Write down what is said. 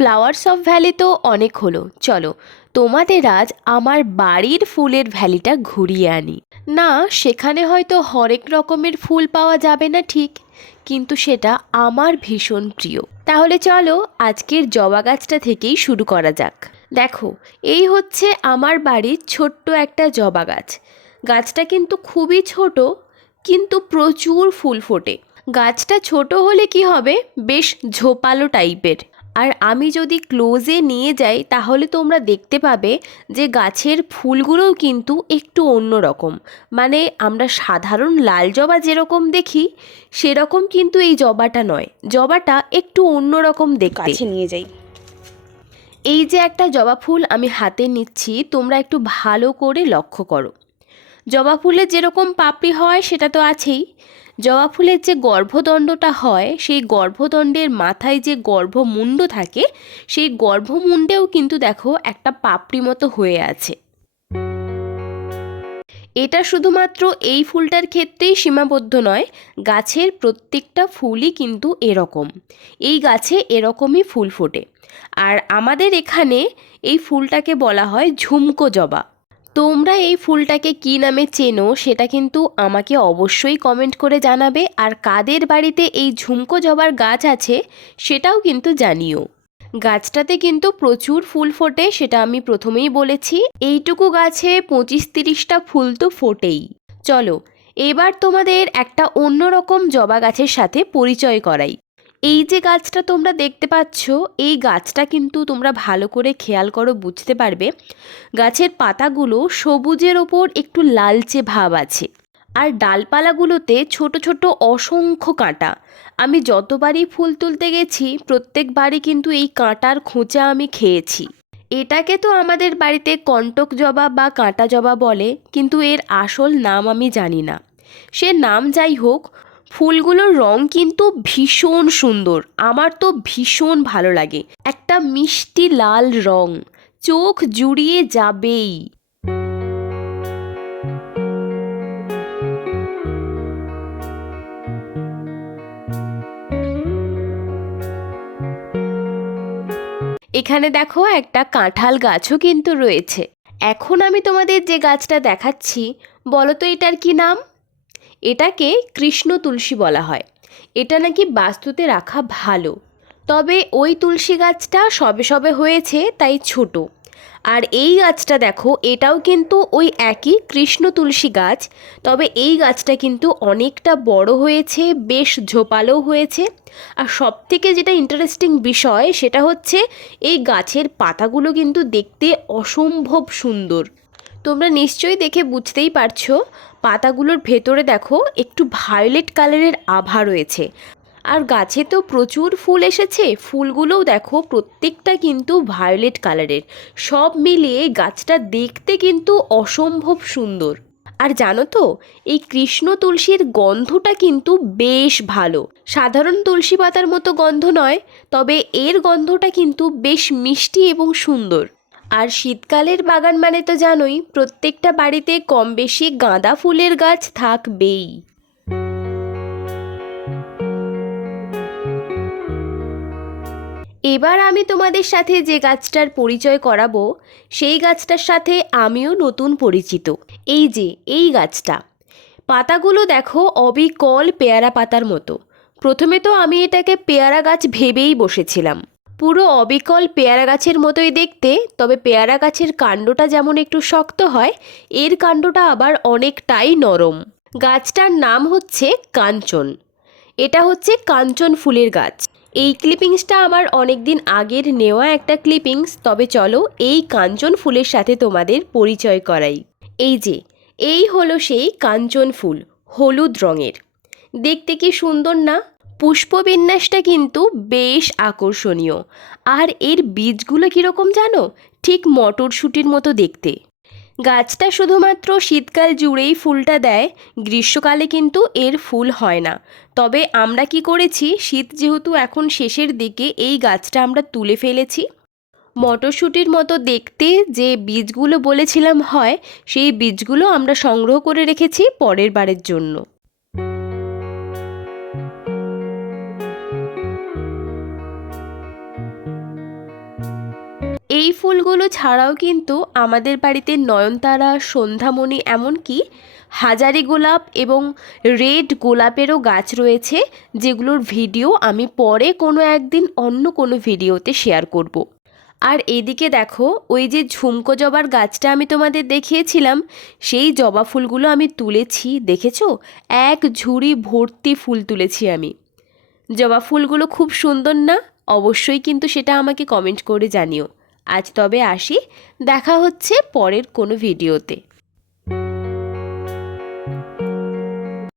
Flowers of valley তো অনেক হলো। চলো, তোমাদের আজ আমার বাড়ির ফুলের ভ্যালিটা ঘুরিয়ে আনি। না, সেখানে হয়তো হরেক রকমের ফুল পাওয়া যাবে না ঠিক, কিন্তু সেটা আমার ভীষণ প্রিয়। তাহলে চলো, আজকের জবা গাছটা থেকেই শুরু করা যাক। দেখো, এই হচ্ছে আমার বাড়ির ছোট্ট একটা জবা গাছ। গাছটা কিন্তু খুবই ছোট, কিন্তু প্রচুর ফুল ফোটে। গাছটা ছোট হলে কি হবে? বেশ ঝোপালো টাইপের। আর আমি যদি ক্লোজে নিয়ে যাই তাহলে তোমরা দেখতে পাবে যে গাছের ফুলগুলোও কিন্তু একটু অন্যরকম। মানে আমরা সাধারণ লাল জবা যেরকম দেখি সেরকম কিন্তু এই জবাটা নয়। জবাটা একটু অন্যরকম দেখতে। কাছে নিয়ে যাই। এই যে একটা জবা ফুল আমি হাতে নিচ্ছি তোমরা একটু ভালো করে লক্ষ্য করো। জবা ফুলের যেরকম পাপড়ি হয় সেটা তো আছেই। জবা ফুলের যে গর্ভদণ্ডটা হয়, সেই গর্ভদণ্ডের মাথায় যে গর্ভমুণ্ড থাকে, সেই গর্ভমুণ্ডেও কিন্তু দেখো একটা পাপড়ি মতো হয়ে আছে। এটা শুধুমাত্র এই ফুলটার ক্ষেত্রেই সীমাবদ্ধ নয়, গাছের প্রত্যেকটা ফুলই কিন্তু এরকম। এই গাছে এরকমই ফুল ফোটে। আর আমাদের এখানে এই ফুলটাকে বলা হয় ঝুমকো জবা। তোমরা এই ফুলটাকে কী নামে চেনো সেটা কিন্তু আমাকে অবশ্যই কমেন্ট করে জানাবে। আর কাদের বাড়িতে এই ঝুমকো জবার গাছ আছে সেটাও কিন্তু জানিও। গাছটাতে কিন্তু প্রচুর ফুল ফোটে, সেটা আমি প্রথমেই বলেছি। এইটুকু গাছে পঁচিশ তিরিশটা ফুল তো ফোটেই। চলো, এবার তোমাদের একটা অন্যরকম জবা গাছের সাথে পরিচয় করাই। এই যে গাছটা তোমরা দেখতে পাচ্ছ, এই গাছটা কিন্তু তোমরা ভালো করে খেয়াল করো, বুঝতে পারবে। গাছের পাতাগুলো সবুজের ওপর একটু লালচে ভাব আছে। আর ডালপালাগুলোতে ছোট ছোট অসংখ্য কাঁটা। আমি যতবারই ফুল তুলতে গেছি, প্রত্যেকবারই কিন্তু এই কাঁটার খোঁচা আমি খেয়েছি। এটাকে তো আমাদের বাড়িতে কণ্টক জবা বা কাঁটা জবা বলে, কিন্তু এর আসল নাম আমি জানি না। সে নাম যাই হোক ফুলগুলোর রং কিন্তু ভীষণ সুন্দর। আমার তো ভীষণ ভালো লাগে। একটা মিষ্টি লাল রং। চোখ জুড়িয়ে যাবেই। এখানে দেখো একটা কাঁঠাল গাছও কিন্তু রয়েছে। এখন আমি তোমাদের যে গাছটা দেখাচ্ছি, বলো তো এটার কি নাম? এটাকে কৃষ্ণ তুলসী বলা হয়। এটা নাকি বাস্তুতে রাখা ভালো। তবে ওই তুলসী গাছটা সবে সবে হয়েছে, তাই ছোট। আর এই গাছটা দেখো, এটাও কিন্তু ওই একই কৃষ্ণ তুলসী গাছ, তবে এই গাছটা কিন্তু অনেকটা বড় হয়েছে, বেশ ঝোপালো হয়েছে। আর সব থেকে যেটা ইন্টারেস্টিং বিষয়, সেটা হচ্ছে এই গাছের পাতাগুলো কিন্তু দেখতে অসম্ভব সুন্দর। তোমরা নিশ্চয়ই দেখে বুঝতেই পারছ, পাতাগুলোর ভেতরে দেখো একটু ভায়োলেট কালারের আভা রয়েছে। আর গাছে তো প্রচুর ফুল এসেছে, ফুলগুলোও দেখো প্রত্যেকটা কিন্তু ভায়োলেট কালারের সব মিলিয়ে গাছটা দেখতে কিন্তু অসম্ভব সুন্দর। আর জানো তো, এই কৃষ্ণ তুলসীর গন্ধটা কিন্তু বেশ ভালো। সাধারণ তুলসী পাতার মতো গন্ধ নয়, তবে এর গন্ধটা কিন্তু বেশ মিষ্টি এবং সুন্দর। আর শীতকালের বাগান মানে তো জানোই, প্রত্যেকটা বাড়িতে কম বেশি গাঁদা ফুলের গাছ থাকবেই। এবার আমি তোমাদের সাথে যে গাছটার পরিচয় করাবো, সেই গাছটার সাথে আমিও নতুন পরিচিত। এই যে, এই গাছটা। পাতাগুলো দেখো অবিকল পেয়ারা পাতার মতো। প্রথমে তো আমি এটাকে পেয়ারা গাছ ভেবেই বসেছিলাম। পুরো অবিকল পেয়ারা গাছের মতোই দেখতে, তবে পেয়ারা গাছের কাণ্ডটা যেমন একটু শক্ত হয়, এর কাণ্ডটা আবার অনেকটাই নরম। গাছটার নাম হচ্ছে কাঞ্চন। এটা হচ্ছে কাঞ্চন ফুলের গাছ। এই ক্লিপিংসটা আমার অনেক দিন আগের নেওয়া একটা ক্লিপিংস তবে চলো এই কাঞ্চন ফুলের সাথে তোমাদের পরিচয় করাই। এই যে, এই হলো সেই কাঞ্চন ফুল, হলুদ রঙের। দেখতে কি সুন্দর না? পুষ্পবিন্যাসটা কিন্তু বেশ আকর্ষণীয়। আর এর বীজগুলো কীরকম জানো? ঠিক মটরশুঁটির মতো দেখতে। গাছটা শুধুমাত্র শীতকাল জুড়েই ফুলটা দেয়, গ্রীষ্মকালে কিন্তু এর ফুল হয় না। তবে আমরা কি করেছি? শীত যেহেতু এখন শেষের দিকে, এই গাছটা আমরা তুলে ফেলেছি। মটরশুঁটির মতো দেখতে যে বীজগুলো বলেছিলাম হয়, সেই বীজগুলো আমরা সংগ্রহ করে রেখেছি পরের বারের জন্য। এই ফুলগুলো ছাড়াও কিন্তু আমাদের বাড়িতে নয়নতারা, সন্ধ্যামণি এমনকি হাজারি গোলাপ এবং রেড গোলাপেরও গাছ রয়েছে যেগুলোর ভিডিও আমি পরে কোনো একদিন অন্য কোনো ভিডিওতে শেয়ার করব। আর এদিকে দেখো, ওই যে ঝুমকো জবার গাছটা আমি তোমাদের দেখিয়েছিলাম, সেই জবা ফুলগুলো আমি তুলেছি, দেখেছ? এক ঝুড়ি ভর্তি ফুল তুলেছি আমি। জবা ফুলগুলো খুব সুন্দর না? অবশ্যই কিন্তু সেটা আমাকে কমেন্ট করে জানিও। আজ তবে আসি। দেখা হচ্ছে পরের কোনো ভিডিওতে।